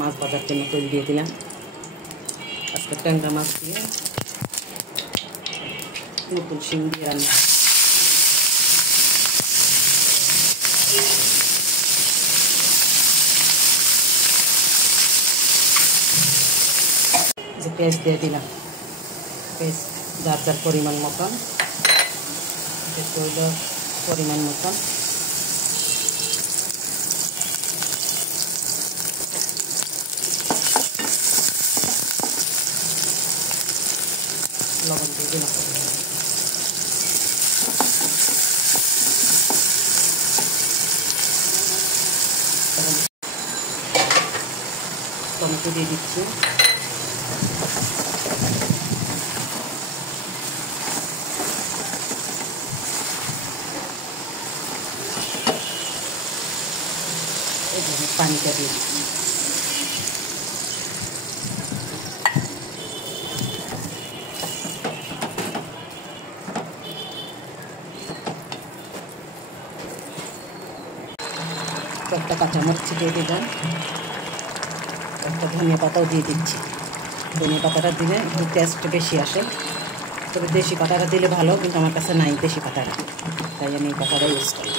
মাছ ভাজার জন্য তেল দিয়ে দিলাম। আজকে ট্যাংরা মাছ দিয়ে নতুন শিং দিয়ে রান্না। যে পেঁয়াজ দিয়ে দিলাম, পেঁয়াজ যার যার পরিমাণ মতন, পরিমাণ মতন লবণ দিয়ে দিলাম। টমেটো দিয়ে দিচ্ছি। পানিটা দিয়ে দিচ্ছি। একটা কাঁচামরিচ দিয়ে দিলাম, একটা ধনিয়া পাতাও দিয়ে দিচ্ছি। ধনিয়া পাতাটা দিলে একটু টেস্ট বেশি আসে, তবে দেশি পাতাটা দিলে ভালো, কিন্তু আমার কাছে নাই দেশি পাতাটা, তাই আমি এই পাতাটা ইউজ করি।